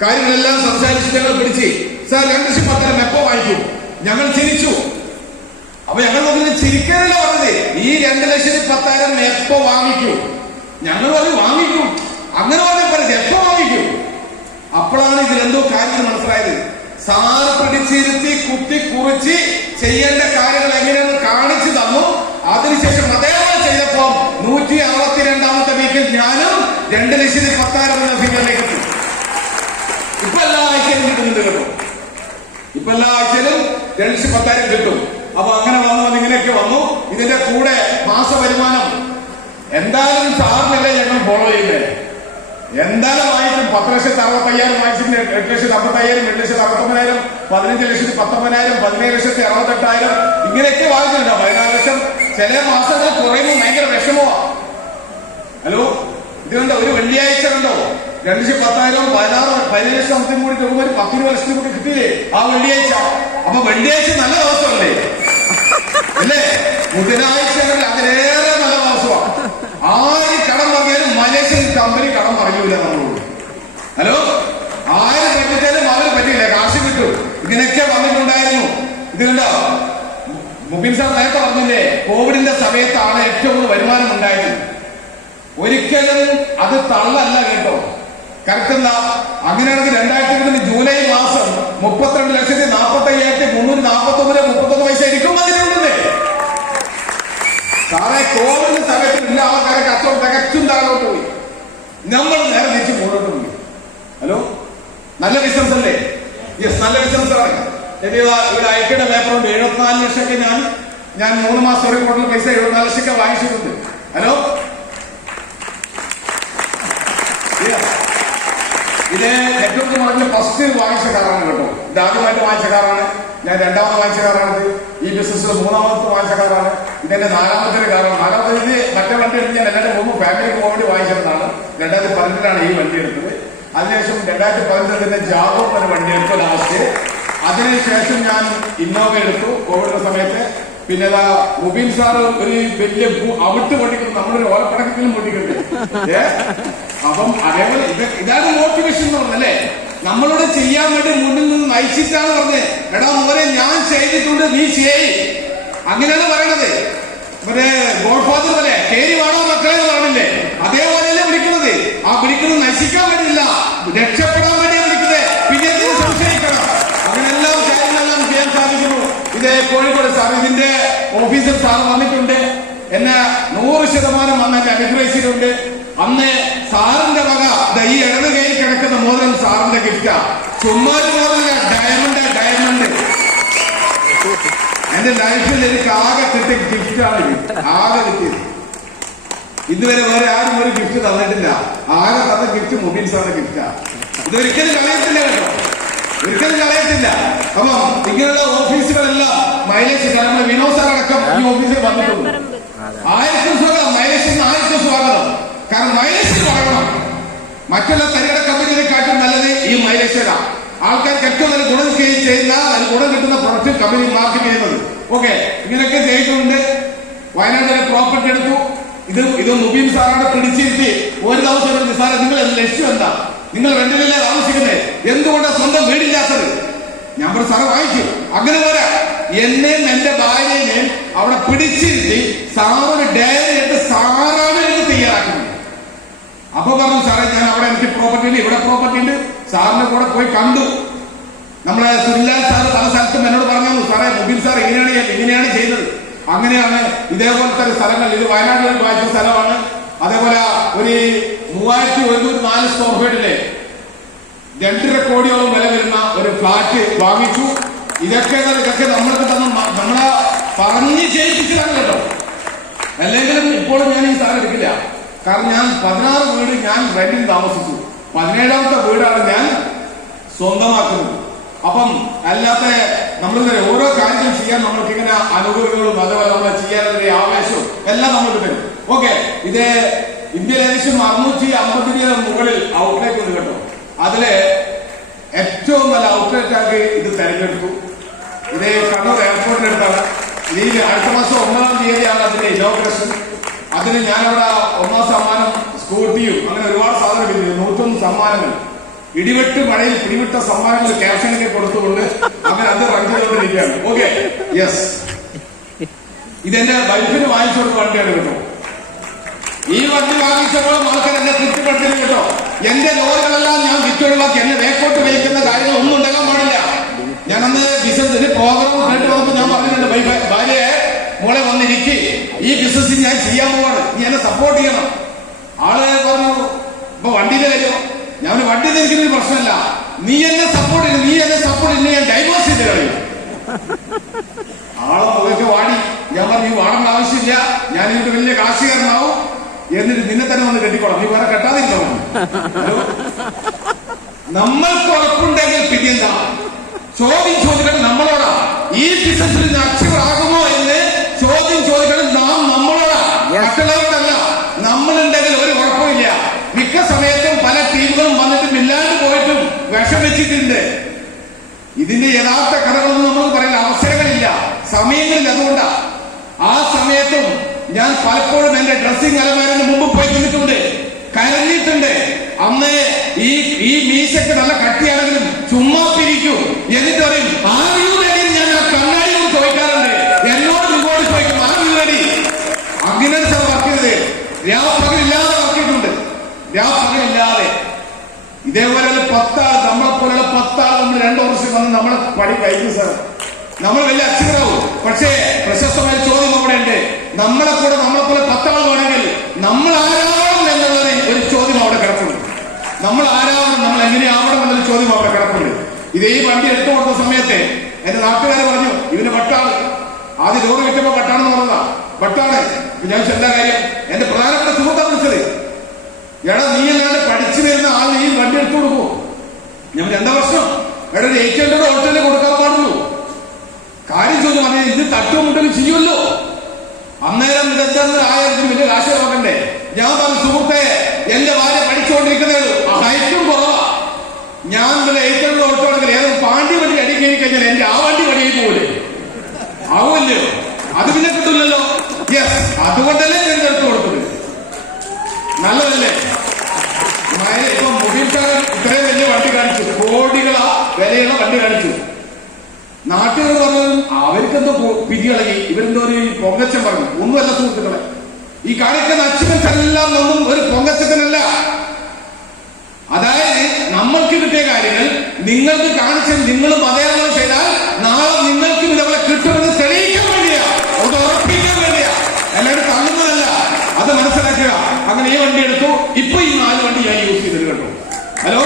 കാര്യങ്ങളെല്ലാം സംസാരിച്ച് ഞങ്ങൾ പിടിച്ച്, സാർ 2,10,000 എപ്പോ വാങ്ങിക്കും? ഞങ്ങൾ ചിരിച്ചു. അപ്പൊ ഞങ്ങൾ നോക്കുന്നത് ചിരിക്കാനല്ല പറഞ്ഞത്, ഈ 2,10,000 എപ്പോ വാങ്ങിക്കൂ? ഞങ്ങൾ പറഞ്ഞു വാങ്ങിക്കും. അങ്ങനെ പറഞ്ഞ പറഞ്ഞത് എപ്പോ വാങ്ങിക്കൂ? അപ്പോഴാണ് ഇതിലെന്തോ കാര്യങ്ങൾ മനസ്സിലായത്. സാറ് പിടിച്ചിരുത്തി കുത്തി കുറിച്ച് ചെയ്യേണ്ട കാര്യങ്ങൾ എങ്ങനെയെന്ന് കാണിച്ചു തന്നു. അതിനുശേഷം അതേപോലെ ചെയ്തപ്പോ 162ാമത്തെ വീക്കിൽ ഞാനും 2,10,000 എന്ന ഫിഗറിലേക്ക് എത്തി. ഇപ്പൊ എല്ലാ ആഴ്ചയിലും കിട്ടുന്നുണ്ട് കേട്ടോ. ഇപ്പൊ എല്ലാ ആഴ്ചയിലും 2,10,000 കിട്ടും. അപ്പൊ അങ്ങനെ വന്നു ഇങ്ങനെയൊക്കെ വന്നു. ഇതിന്റെ കൂടെ മാസ വരുമാനം എന്തായാലും സാറിനല്ലേ ഞങ്ങൾ ഫോളോ ചെയ്യണ്ടേ? എന്തായാലും വാങ്ങിക്കും. 10,65,000 വാങ്ങിച്ചിട്ടുണ്ട്, 8,55,000, 8,69,000, 15,19,000, 17,68,000 ഇങ്ങനെയൊക്കെ വാങ്ങിച്ചിട്ടുണ്ട്. 14 ലക്ഷം ചില മാസങ്ങൾ കുറയുമ്പോൾ ഭയങ്കര വിഷമമാ. ഹലോ, ഇത് കണ്ടോ? ഒരു വെള്ളിയാഴ്ച കണ്ടോ 2,10,000, 17 ലക്ഷം കൂടി കിട്ടുമ്പോൾ 10 ലക്ഷം കൂടി കിട്ടിയില്ലേ ആ വെള്ളിയാഴ്ച? അപ്പൊ വെള്ളിയാഴ്ച നല്ല ദിവസമല്ലേ അല്ലേ? ബുധനാഴ്ചകളിൽ അതിലേറെ നല്ല ദിവസമാണ്. ആര് കടം പറഞ്ഞാലും മലേഷ്യൻ കമ്പനി കടം പറയൂല നമ്മളോട്. ഹലോ, ആര് പറ്റിച്ചാലും അവര് പറ്റില്ല, കാശ് കിട്ടും. ഇങ്ങനെയൊക്കെ വന്നിട്ടുണ്ടായിരുന്നു. ഇത് കണ്ടോ? മുബീൻ സാർ നേരത്തെ പറഞ്ഞില്ലേ, കോവിഡിന്റെ സമയത്താണ് ഏറ്റവും കൂടുതൽ വരുമാനം ഉണ്ടായത്. ഒരിക്കലും അത് തള്ളല്ല കേട്ടോ. കറക്റ്റ് എന്താ? അങ്ങനെയാണെങ്കിൽ 2020 ജൂലൈ മാസം 32,45,349 ഇരിക്കും അതിനുണ്ടല്ലേ സാറേ? കോവിഡിന്റെ സമയത്ത് എല്ലാ ആൾക്കാരെ കച്ചവടം തികച്ചും താഴോട്ട് പോയി. നമ്മൾ നേരെ തിരിച്ച് മുന്നോട്ട് പോയി. ഹലോ, നല്ല ബിസിനസ് അല്ലേ? യെസ്, നല്ല ബിസിനസ് ആണ്. ഇവിടെ അയക്കേണ്ട പേപ്പറുണ്ട്. 74 ലക്ഷമൊക്കെ ഞാൻ 3 മാസം ഒരു കൂടുതൽ പൈസ 74 ലക്ഷമൊക്കെ വാങ്ങിച്ചിട്ടുണ്ട്. ഹലോ, ഇത് നെറ്റ്വർക്ക് പറഞ്ഞ ഫസ്റ്റ് വാങ്ങിച്ച കാറാണ് കേട്ടോ. ഇത് ആദ്യമായിട്ട് വാങ്ങിച്ച കാറാണ്. ഞാൻ 2ാമത് വാങ്ങിച്ച കാറാണിത്. ഈ ബിസിനസ്സിൽ 3ാമത്തെ വാങ്ങിച്ച കാറാണ്. ഇതെന്റെ 4ാമത്തെ കാറാണ്. 4ാമത്തെ ഇത് മറ്റേ വണ്ടി എടുത്ത് ഞാൻ എല്ലാവരും മുമ്പ് ഫാമിലിക്ക് പോകാൻ വേണ്ടി വാങ്ങിച്ചതാണ്. 2018 ഈ വണ്ടി എടുത്തത്. അതിനുശേഷം 2018 ജാഗോ ഒരു വണ്ടി എടുത്തു ലാസ്റ്റ്. അതിനുശേഷം ഞാൻ ഇന്നോവ എടുത്തു കോവിഡിന്റെ സമയത്ത്. പിന്നെ മുബീൻ സാറ് ഒരു വലിയ അവിട്ട് പൊട്ടിക്കുന്നു, നമ്മളൊരു ഓലപ്പടക്കത്തിലും പൊട്ടിക്കട്ടെ. അപ്പം അതേപോലെ ഇതാണ് മോട്ടിവേഷൻ എന്ന് പറഞ്ഞല്ലേ? നമ്മളോട് ചെയ്യാൻ വേണ്ടി മുന്നിൽ നിന്ന് നയിച്ചിട്ടാണ് പറഞ്ഞത്, എടാ മോനെ ഞാൻ ചെയ്തിട്ടുണ്ട്, നീ ചെയ്. അങ്ങനെയാണ് പറയണത്. മറ്റേ ഗോഡ് ഫാദർ പോലെ കേരി വേണോ മക്കളെ എന്ന് പറഞ്ഞില്ലേ? അതേപോലെയല്ലേ വിളിക്കുന്നത്. ആ വിളിക്കുന്നത് നശിക്കാൻ വേണ്ടിയില്ല, രക്ഷപ്പെടാൻ വേണ്ടിയാണ് വിളിക്കുന്നത്. പിന്നെ എന്തിനു സംശയിക്കണം? അങ്ങനെല്ലാം കാര്യങ്ങളെല്ലാം ചെയ്യാൻ സാധിക്കുന്നു. ഇത് കോഴിക്കോട് സാർ, ഇതിന്റെ ഓഫീസർ സാർ വന്നിട്ടുണ്ട്. എന്നെ 100% അന്ന് എന്നെ അനുഗ്രഹിച്ചിട്ടുണ്ട്. അന്ന് സാറിന്റെ വക ഈ ഇടത് കയ്യിൽ കിടക്കുന്ന മോതിരം സാറിന്റെ ഗിഫ്റ്റാ. ചുമ്മാ മോതിരല്ല, ഡയമണ്ട്. എന്റെ ലൈഫിൽ എനിക്ക് ആകെ കിട്ടിയ ഗിഫ്റ്റാണ് ഇത്. ആകെ കിട്ടിയത്. ഇതുവരെ വേറെ ആരും ഒരു ഗിഫ്റ്റ് തന്നിട്ടില്ല. ആകെ തന്ന ഗിഫ്റ്റ് മുബീൻ സാറിന്റെ ഗിഫ്റ്റാ. ഇതൊരിക്കലും കളയത്തില്ല കേട്ടോ, ഒരിക്കലും കളയത്തില്ല. അപ്പം ഇങ്ങനെയുള്ള ഓഫീസുകളെല്ലാം മൈലേജ്, നമ്മുടെ വിനോദ് സാർ അടക്കം ഈ ഓഫീസിൽ വന്നിട്ടുണ്ട്. 1000 സ്വാഗതം, മൈലേജിന് 1000 സ്വാഗതം. കാരണം മൈലേജ് പറയണം. മറ്റുള്ള തരികട കമ്പനികളെക്കാട്ടും നല്ലത് ഈ മൈലേജാണ്. ആൾക്കാർക്ക് ഏറ്റവും നല്ല ഗുണം ചെയ്യുന്ന, നല്ല ഗുണം കിട്ടുന്ന പ്രൊഡക്റ്റ് കമ്പനി മാർക്കറ്റ് ചെയ്യുന്നത്. ഓക്കെ, ഇങ്ങനെയൊക്കെ ചെയ്തിട്ടുണ്ട്. വയനാട്ടിലെ പ്രോപ്പർട്ടി എടുത്തു. ഇത് മുബീൻ സാറാണ് പിടിച്ചിരുത്തി. ഒരു ദിവസം സാറേ, നിങ്ങൾ ലക്ഷ്യം എന്താ? നിങ്ങൾ റെന്റിലല്ലേ താമസിക്കുന്നത്, എന്തുകൊണ്ടാണ് സ്വന്തം വീടില്ലാത്തത്? ഞാൻ പറഞ്ഞു സാറ് വാങ്ങിച്ചു. അങ്ങനെ പോരാ, എന്നെയും എന്റെ ഭാര്യനെയും അവിടെ പിടിച്ചിരുത്തി സാറിന് ഡയറി എടുത്ത് സാറാണ് എനിക്ക് തയ്യാറാക്കുന്നത്. അപ്പൊ പറഞ്ഞു സാറേ, ഞാൻ അവിടെ എനിക്ക് പ്രോപ്പർട്ടി ഉണ്ട്, ഇവിടെ പ്രോപ്പർട്ടി ഉണ്ട്. സാറിന്റെ കൂടെ പോയി കണ്ടു. നമ്മളെ സുനിലാൽ സാറ് പല സ്ഥലത്തും എന്നോട് പറഞ്ഞു, സാറേ മുബീൻ സാർ ഇങ്ങനെയാണ് ചെയ്തത്. അങ്ങനെയാണ് ഇതേപോലത്തെ സ്ഥലങ്ങൾ. ഇത് വയനാട്ടിൽ വായിച്ച സ്ഥലമാണ്. അതേപോലെ ഒരു 3104 സ്ക്വയർ ഫീറ്റിലെ 2.5 കോടിയോളം വില വരുന്ന ഒരു ഫ്ലാറ്റ് വാങ്ങിച്ചു. ഇതൊക്കെ നമ്മൾക്ക് നമ്മളെ പറഞ്ഞ് ചെയ്യിപ്പിച്ചതാണ് കേട്ടോ. അല്ലെങ്കിലും ഇപ്പോഴും ഞാൻ ഈ സാധനം എടുക്കില്ല. കാരണം ഞാൻ 16 വീട് ഞാൻ റെന്റിൽ താമസിച്ചു. 17ാമത്തെ വീടാണ് ഞാൻ സ്വന്തമാക്കുന്നത്. അപ്പം അല്ലാത്ത നമ്മളിങ്ങനെ ഓരോ കാര്യങ്ങളും ചെയ്യാൻ നമ്മൾക്ക് ഇങ്ങനെ അനുകൂലങ്ങളും അതുപോലെ നമ്മളെ ചെയ്യാനുള്ള ആവേശവും എല്ലാം നമ്മൾക്ക് തരും. ഓക്കെ, ഇത് ഇന്ത്യയിൽ ഏകദേശം 650 മുകളിൽ ഔട്ട്ലെറ്റ് ഉണ്ട് കേട്ടോ. അതില് ഏറ്റവും നല്ല ഔട്ട്ലെറ്റ് ആക്കി ഇത് തെരഞ്ഞെടുത്തു. ഇത് കണ്ണൂർ എയർപോർട്ടിനടുത്താണ്. ഈ അടുത്ത മാസം 1-ാം തീയതിയാണ് അതിന്റെ ഇനോഗ്രേഷൻ. അതിന് ഞാനവിടെ 1ാം സമ്മാനം സ്കൂട്ടിയും അങ്ങനെ ഒരുപാട് സാധനം കിട്ടി. 101 സമ്മാനങ്ങൾ. ഇടിവെട്ട് മഴയിൽ പിടിവിട്ട സമ്മാനങ്ങൾ ക്യാപ്ഷനൊക്കെ കൊടുത്തുകൊണ്ട് അങ്ങനെ അത് റൺ ചെയ്തുകൊണ്ടിരിക്കുകയാണ്. ഓക്കെ, യെസ്, ഇതെന്റെ വൈഫിന് വാങ്ങിച്ചു കൊടുത്ത വണ്ടിയാണ് കേട്ടോ. ഈ വണ്ടി വാങ്ങിച്ചപ്പോഴും ആൾക്കാർ എന്നെ തൃപ്തിപ്പെടുത്തില്ല കേട്ടോ. എന്റെ ലോറികളെല്ലാം ഞാൻ വിറ്റൊഴിവാക്കി. എന്നെ വേക്കോട്ട് വയ്ക്കുന്ന കാര്യങ്ങൾ ഒന്നും ഉണ്ടാകാൻ പാടില്ല. പ്രോഗ്രാം കേട്ട് വന്നപ്പോ ഞാൻ പറഞ്ഞിട്ടുണ്ട് ഭാര്യയെ മോളെ വന്നിരിക്കെ ഈ ബിസിനസ് ഞാൻ ചെയ്യാൻ പോവാണ്, നീ എന്നെ സപ്പോർട്ട് ചെയ്യണം. ആള് പറഞ്ഞു ഇപ്പൊ വണ്ടിയിലെ വരുമോ? ഞാൻ വണ്ടി എനിക്കൊരു പ്രശ്നമല്ല, നീ എന്നെ സപ്പോർട്ട് ചെയ്ത് ഞാൻ ഡൈവോഴ്സ് ചെയ്ത് കളയും. ആളെ മുഖത്ത് വാടി. ഞാൻ പറഞ്ഞു നീ വാടേണ്ട ആവശ്യമില്ല, ഞാൻ ഇവിടെ വലിയ കാശുകാരനാവും, എന്നിട്ട് നിന്നെ തന്നെ വന്ന് കെട്ടിക്കോളാം, നീ വേറെ കെട്ടാതിരുന്നോ. നമ്മൾക്ക് ഉറപ്പുണ്ടെങ്കിൽ പിന്നെന്താ ചോദ്യം ചോദിക്കണം നമ്മളോടാ. ഈ ബിസിനസ്സിൽ അക്ഷരാകുമോ എന്ന് ചോദ്യം ചോദിക്കണം നമ്മളോടാ, മറ്റുള്ളവരോടല്ല. നമ്മളുണ്ടെങ്കിൽ ഒരു കുഴപ്പമില്ല. മിക്ക സമയത്തും പല ടീമുകളും വന്നിട്ടും ഇല്ലാണ്ട് പോയിട്ടും വിഷം വെച്ചിട്ടുണ്ട്. ഇതിന്റെ യഥാർത്ഥ കഥകളൊന്നും നമ്മൾ പറയില്ല, അവസരങ്ങളില്ല, സമയങ്ങളിൽ. അതുകൊണ്ടാ ആ സമയത്തും ഞാൻ പലപ്പോഴും എന്റെ ഡ്രസ്സിംഗ് അലമാരന് മുമ്പ് പോയി നിന്നിട്ടുണ്ട്, കരഞ്ഞിട്ടുണ്ട്. അന്ന് ഈ മീശക്ക് നല്ല കട്ടിയാണെങ്കിലും ചുമ്മാ പിരിക്കും. എന്നിട്ട് പറയും ആദ്യം ഞാൻ ആ കണ്ണാടി ചോദിക്കാറുണ്ട്, എന്നോട് ഇങ്ങോട്ട് ചോദിക്കും ആദ്യം. അങ്ങനെ വർക്ക് ചെയ്തത് രാപ്പകലില്ലാതെ വർക്ക് ചെയ്തിട്ടുണ്ട്, രാപ്പകലില്ലാതെ. ഇതേപോലെ 10 ആൾ, നമ്മളെപ്പോലുള്ള 10 ആൾ നമ്മൾ 2 വർഷം വന്ന് നമ്മളെ പണി കഴിക്കും സാർ. നമ്മൾ വലിയ അക്ഷരാവും. പക്ഷേ പ്രശസ്തമായ ചോദ്യം അവിടെ ഉണ്ട്, നമ്മളെ പോലെ 10 ആൾ വേണമെങ്കിൽ നമ്മൾ ആരാവണം എന്നുള്ളത് ഒരു ചോദ്യം അവിടെ കിടപ്പുണ്ട്. നമ്മൾ ആരാവണം, നമ്മൾ എങ്ങനെയാവണം എന്നൊരു ചോദ്യം അവിടെ കിടപ്പുണ്ട്. ഇത് ഈ വണ്ടി എടുത്തു കൊടുത്ത സമയത്ത് എന്റെ നാട്ടുകാരെ പറഞ്ഞു ഇവന് വട്ടാണ്. ആദ്യം ലോറി കിട്ടുമ്പോ വട്ടാണെന്ന് പറഞ്ഞതാ, വട്ടാണ്. ഞാൻ എന്താ കാര്യം? എന്റെ പ്രധാനപ്പെട്ട സുഹൃത്താണ് വിളിച്ചത്. എടാ നീ അല്ലാണ്ട് പഠിച്ചു വരുന്ന ആൾ ഈ വണ്ടി എടുത്തു കൊടുക്കുമോ? ഞാൻ എന്താ പ്രശ്നം? എടാ 800 ഓട്ടോയില് കൊടുക്കാൻ പാടുള്ളൂ. കാര്യം ചോദിച്ചു പറഞ്ഞാൽ ഇത് തട്ടുമുട്ടലും ചെയ്യുമല്ലോ. അന്നേരം ഇതെന്താന്ന് ആയിരത്തിന് വലിയ കാശ് നോക്കണ്ടേ? ഞാൻ പറഞ്ഞു സുഹൃത്തെ, എന്റെ ഭാര്യ പഠിച്ചുകൊണ്ടിരിക്കുന്നേ ഉള്ളൂ, ഹൈറ്റും കുറവാ. ഞാൻ 800 ഓട്ടോ എടുക്കൽ ഏതും പാണ്ടി വണ്ടി അടി കഴിഞ്ഞാൽ എന്റെ ആ വണ്ടി വടിയായി പോകില്ലേ? ആവുമല്ലോ, അത് പിന്നെ കിട്ടില്ലല്ലോ. യെസ്, അതുകൊണ്ടല്ലേ ഞാൻ എടുത്തു കൊടുത്തത്. നല്ലതല്ലേ? ഇപ്പൊ മുഖീൽക്കാരൻ ഇത്രയും വലിയ വണ്ടി കാണിച്ചു, കോടികളാ വിലയുള്ള വണ്ടി കാണിച്ചു. നാട്ടുകാർ പറഞ്ഞു അവർക്കെന്തോ പിരികളി, ഇവരെന്തോ ഒരു പൊങ്ങച്ചം പറഞ്ഞു. ഒന്നുമല്ല സുഹൃത്തുക്കളെ, ഈ കാണിക്കുന്ന അച്ചീവ്മെന്റ്സ് എല്ലാം ഒന്നും ഒരു പൊങ്ങച്ചത്തിനല്ല. അതായത് നമ്മൾക്ക് കിട്ടിയ കാര്യങ്ങൾ നിങ്ങൾക്ക് കാണിച്ച് നിങ്ങൾ മതേതരം ചെയ്താൽ നാളെ നിങ്ങൾക്കും ഇതേപോലെ കിട്ടുമെന്ന് തെളിയിക്കാൻ വേണ്ടിയാ, അത് ഉറപ്പിക്കാൻ വേണ്ടിയാ, എല്ലാവരും തള്ളുന്നതല്ല. അത് മനസ്സിലാക്കുക. അങ്ങനെ ഈ വണ്ടി എടുത്തു. ഇപ്പൊ ഈ 4 വണ്ടി ഞാൻ യൂസ് ചെയ്തത് കേട്ടോ. ഹലോ,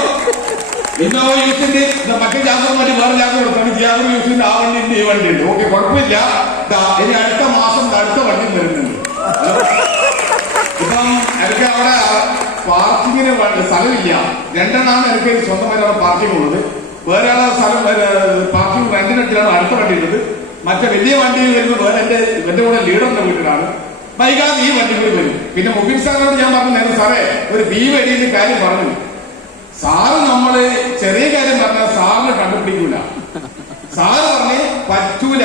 ഇന്നോവ യൂസിന്റെ മറ്റേ ജാഗ്രത വേണ്ടി വേറെ ജാഗ്രത കൊടുത്താണ്. ജാഗ്രത യൂസിന്റെ ആ വണ്ടി ഉണ്ട്, ഈ വണ്ടി ഉണ്ട്. ഓക്കെ, കുഴപ്പമില്ല. ഇനി അടുത്ത മാസം അടുത്ത വണ്ടി വരുന്നുണ്ട്. ഇപ്പം എനിക്ക് അവിടെ പാർക്കിങ്ങിന് സ്ഥലമില്ല. 2 എനിക്ക് സ്വന്തമായിട്ട് അവിടെ പാർക്കിംഗ് ഉള്ളത്. വേറെ ആളെ സ്ഥലം പാർക്കിംഗ് റെന്റിനെത്തിലാണ് അടുത്ത വണ്ടി ഉള്ളത്. മറ്റേ വലിയ വണ്ടി വരുന്നത് വേറെ എന്റെ കൂടെ ലീഡറിന്റെ വീട്ടിലാണ്. വൈകാതെ ഈ വണ്ടി കൂടി വരും. പിന്നെ മുബീൻ സാറിനോട് ഞാൻ പറഞ്ഞു, സാറേ ഒരു ബീവടിയുടെ കാര്യം പറഞ്ഞു. സാറ് നമ്മള് ചെറിയ കാര്യം പറഞ്ഞാൽ സാറിന് കണ്ടുപിടിക്കൂല. സാറ് പറഞ്ഞ് പറ്റൂല,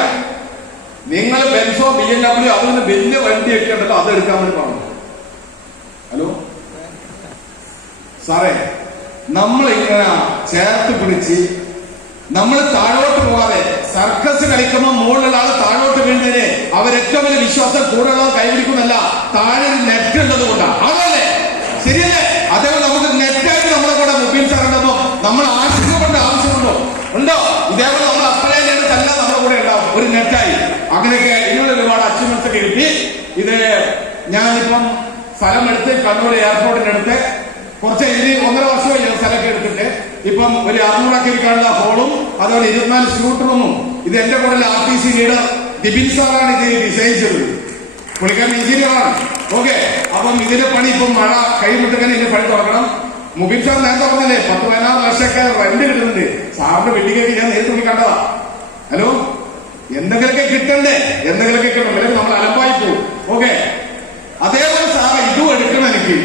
നിങ്ങൾ ബെൻസോ BMW അതുകൊണ്ട് വലിയ വണ്ടിയൊക്കെ ഉണ്ടല്ലോ അത് എടുക്കാൻ വേണ്ടി പറഞ്ഞു. ഹലോ സാറേ, നമ്മളിങ്ങനെ ചേർത്ത് പിടിച്ച് നമ്മൾ താഴോട്ട് പോകാതെ, സർക്കസ് കളിക്കുമ്പോൾ മുകളിലുള്ള ആള് താഴോട്ട് വീഴുന്നതിന് അവരേറ്റവും വലിയ വിശ്വാസം കൂടുതലുള്ളവർ കൈപിടിക്കുന്നല്ല, താഴെ നെറ്റ് ഉള്ളത് കൊണ്ടാണ്. അതല്ലേ ശരിയല്ലേ? അതേപോലെ നമുക്ക് നെറ്റായിട്ട് നമ്മളെ കൂടെ മുബീൻ സാർ ഉണ്ടോ, നമ്മൾ ആശങ്കപ്പെടേണ്ട ആവശ്യമുണ്ടോ? ഉണ്ടോ? ഇതേപോലെ നമ്മൾ അപ്ലൈ എല്ലാം നമ്മുടെ കൂടെ ഉണ്ടാവും, ഒരു നെറ്റായി. അങ്ങനെയൊക്കെ ഇതിനുള്ള ഒരുപാട് അച്ചീവ്മെന്റ്സ് ഒക്കെ കിട്ടി. ഇത് ഞാനിപ്പം സ്ഥലം എടുത്ത് കണ്ണൂർ എയർപോർട്ടിന്റെ അടുത്ത് കുറച്ച് 1.5 വർഷമായി സ്ഥലമൊക്കെ എടുത്തിട്ട് ഇപ്പം ഒരു 600 ഇരിക്കാനുള്ള ഹോളും അതുപോലെ 24 സ്യൂട്ട് റൂമും. ഇത് എന്റെ കൂടെ RTC ലീഡർ ദിബിൻ സാറാണ് ഇത് ഡിസൈൻ ചെയ്തത്. പുള്ളിക്കാരൻ എഞ്ചിനീയറാണ്. ഓക്കെ, അപ്പം ഇതിന്റെ പണി ഇപ്പം മഴ കൈവിട്ടുകാൻ ഇതിന്റെ പണി തുറക്കണം. മുബീൻ സാർ നേരത്തെ പറഞ്ഞല്ലേ 10-14 ലക്ഷമൊക്കെ റെന്റ് കിട്ടുന്നുണ്ട്. സാറിന്റെ ബിൽഡിംഗൊക്കെ ഞാൻ നേരിട്ട് പോയി കണ്ടതാ. ഹലോ, എന്തെങ്കിലുമൊക്കെ കിട്ടണ്ടേ? എന്തെങ്കിലുമൊക്കെ കിട്ടണം, അല്ലെങ്കിൽ നമ്മൾ അലമ്പായി പോകും. ഓക്കെ, അതേപോലെ സാറ് ഇതും എടുക്കണം. എനിക്ക്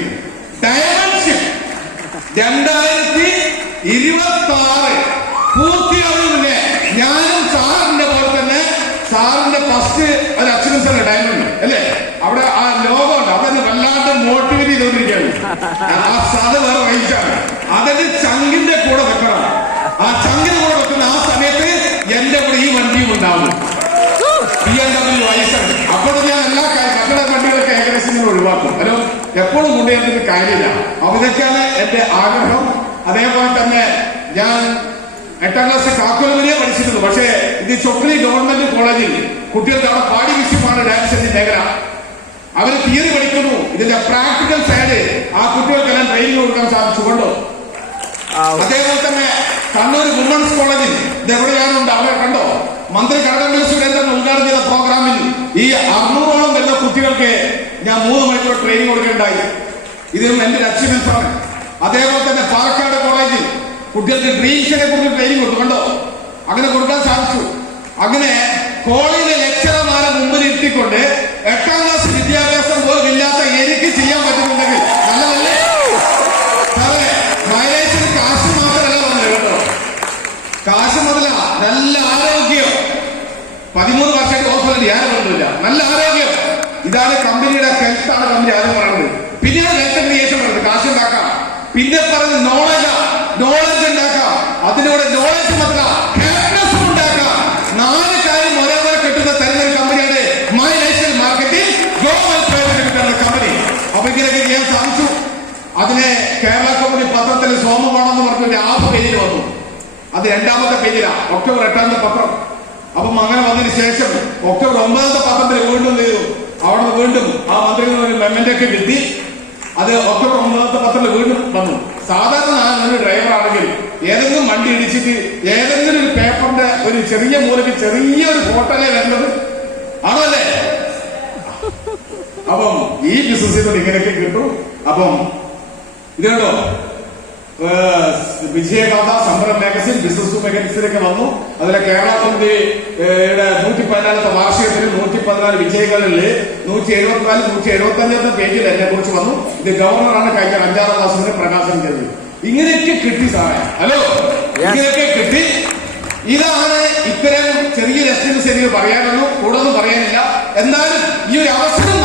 ഡയമണ്ട് ഷിപ്പ് 2026 പൂർത്തിയാവുന്നതിന് ഞാനും സാറിന്റെ പോലെ തന്നെ സാറിന്റെ ഫസ്റ്റ് ഒരു അച്ചീവ്മെന്റ്സ് ആണ് ഡയമണ്ട് അല്ലേ? അവിടെ ആ ലോകമുണ്ട്, അതെന്നെ വല്ലാണ്ട് മോട്ടിവേറ്റ് ചെയ്തുകൊണ്ടിരിക്കുകയാണ്. ആ സാറ് വേറെ റേഞ്ചാണ്. അതിന്റെ ചങ്കിന്റെ കൂടെ വെക്കണം. ആ ചങ്കിന്റെ കൂടെ വെക്കുന്ന ആ സമയത്ത് എന്റെ കൂടെ ഈ വണ്ടിയും ഉണ്ടാവും, BMW വയസ്സാണ്. അപ്പോൾ ഞാൻ എല്ലാ മക്കളുടെ വണ്ടികളൊക്കെ ഏകദേശം ഇങ്ങനെ ഒഴിവാക്കും. ഹലോ, എപ്പോഴും കൊണ്ടുവരുന്നതിന് കാര്യമില്ല. അതൊക്കെയാണ് എന്റെ ആഗ്രഹം. അതേപോലെ തന്നെ ഞാൻ 8ാം ക്ലാസ് കാക്കുലമരിയെ പഠിച്ചിരുന്നു. പക്ഷേ ഇത് ചൊക്ലി ഗവൺമെന്റ് കോളേജിൽ കുട്ടികൾക്ക് അവിടെ പാടി വിഷയമാണ് ഡാൻസിന്റെ മേഖല. അവർ തിയറി പഠിക്കുന്നു, ഇതിന്റെ പ്രാക്ടിക്കൽ സൈഡ് ആ കുട്ടികൾക്കെല്ലാം ട്രെയിനിങ് കൊടുക്കാൻ സാധിച്ചുകൊണ്ടോ. അതേപോലെ തന്നെ കണ്ണൂർ വുമൺസ് കോളേജിൽ ഇതെവിടെയാണുണ്ട്, അവരെ കണ്ടോ? മന്ത്രി കടകംപള്ളി സുരേന്ദ്രൻ ഉദ്ഘാടനം ചെയ്ത പ്രോഗ്രാമിൽ ഈ 600ഓളം വരുന്ന കുട്ടികൾക്ക് ഞാൻ 3 മണിക്കൂർ ട്രെയിനിങ് കൊടുക്കുകയുണ്ടായി. ഇതും എന്റെ ഒരു അച്ചീവ്മെന്റ് ആണ്. അതേപോലെ തന്നെ പാലക്കാട് കോളേജിൽ കുട്ടികൾക്ക് ഡ്രീംസിനെ കുറിച്ച് ട്രെയിനിങ് കൊടുത്തു, കണ്ടോ? അങ്ങനെ കൊടുക്കാൻ സാധിച്ചു. അങ്ങനെ കോളേജിലെ ലെക്ചറർമാരെ മുമ്പിൽ ഇരുത്തിക്കൊണ്ട് 8ാം ക്ലാസ് വിദ്യാഭ്യാസം പോലും ഇല്ലാത്ത എനിക്ക് ചെയ്യാൻ പറ്റുന്നുണ്ടെങ്കിൽ നല്ലതല്ലേ? മൈലേജിന് കാശ് മാത്രമല്ല വന്നത് കേട്ടോ, കാശ് മുതല നല്ല ആരോഗ്യം. 13 വർഷമായിട്ട് ഹോസ്പിറ്റലിൽ ആരും പറഞ്ഞില്ല, നല്ല ആരോഗ്യം. ഇതാണ് കമ്പനിയുടെ ഹെൽത്ത് ആണ് കമ്പനി ആരും പറയുന്നത്. പിന്നെയാണ് ഹെൽത്ത് ക്രിയേഷൻ പറയുന്നത്, കാശ് ഉണ്ടാക്കാം. പിന്നെ പറയുന്നത് നോളജ് ഉണ്ടാക്കാം. അതിലൂടെ നോളജ് മാത്രം ഹാപ്പിനെസ് ഉണ്ടാക്കാം. 4 കാര്യം ഒരേപോലെ കിട്ടുന്ന തരുന്ന ഒരു കമ്പനിയാണ് my life marketing global private limited company. അപ്പൊ ഇങ്ങനെയൊക്കെ ചെയ്യാൻ സാധിച്ചു. അതിനെ കേരള കമ്പനി പത്രത്തിൽ സോമമാണെന്ന് പറഞ്ഞൊരു 6 പേജിൽ വന്നു. അത് 2ാമത്തെ പേജിലാണ്, ഒക്ടോബർ 8ാമത്തെ പത്രം. അപ്പം അങ്ങനെ വന്നതിന് ശേഷം ഒക്ടോബർ 9ാമത്തെ പത്രത്തിൽ വീണ്ടും ചെയ്തു. അവിടെ വീണ്ടും ആ മന്ത്രിയിൽ നിന്ന് ഒരു മെമ്മന്റൊക്കെ കിട്ടി. അത് ഒക്ടോബർ 9ാമത്തെ പത്രത്തിൽ വീണ്ടും വന്നു. സാധാരണ ഞാനൊരു ഡ്രൈവർ ആണെങ്കിൽ ഏതെങ്കിലും വണ്ടി ഇടിച്ചിട്ട് ഏതെങ്കിലും ഒരു പേപ്പറിന്റെ ഒരു ചെറിയ മൂലക്ക് ചെറിയൊരു ഫോട്ടോയിലേ വരുന്നത് ആണോ അല്ലേ? അപ്പം ഈ ബിസിനസ്സിൽ ഇങ്ങനെയൊക്കെ കിട്ടും. അപ്പം ഇത് കണ്ടോ, വിജയഗാഥ സംരംഭ മാഗസിൻ ബിസിനസ് മാഗസിനൊക്കെ വന്നു. അതിലെ കേരള കമ്പനിയുടെ 114ാമത്തെ വാർഷികത്തിന് 114 വിജയികളിൽ 174, 175 പേജിൽ എന്നെ കുറിച്ച് വന്നു. ഇത് ഗവർണറാണ് കഴിഞ്ഞ 5-6 മാസം വരെ പ്രകാശനം ചെയ്തത്. ഇങ്ങനെയൊക്കെ കിട്ടി സാറേ, ഹലോ, ഇങ്ങനെയൊക്കെ കിട്ടി. ഇതാണ് ഇത്തരം ചെറിയ എസ്റ്റിമേറ്റ് പറയാനുള്ളൂ, കൂടുതലൊന്നും പറയാനില്ല. എന്നാലും ഈ ഒരു അവസരം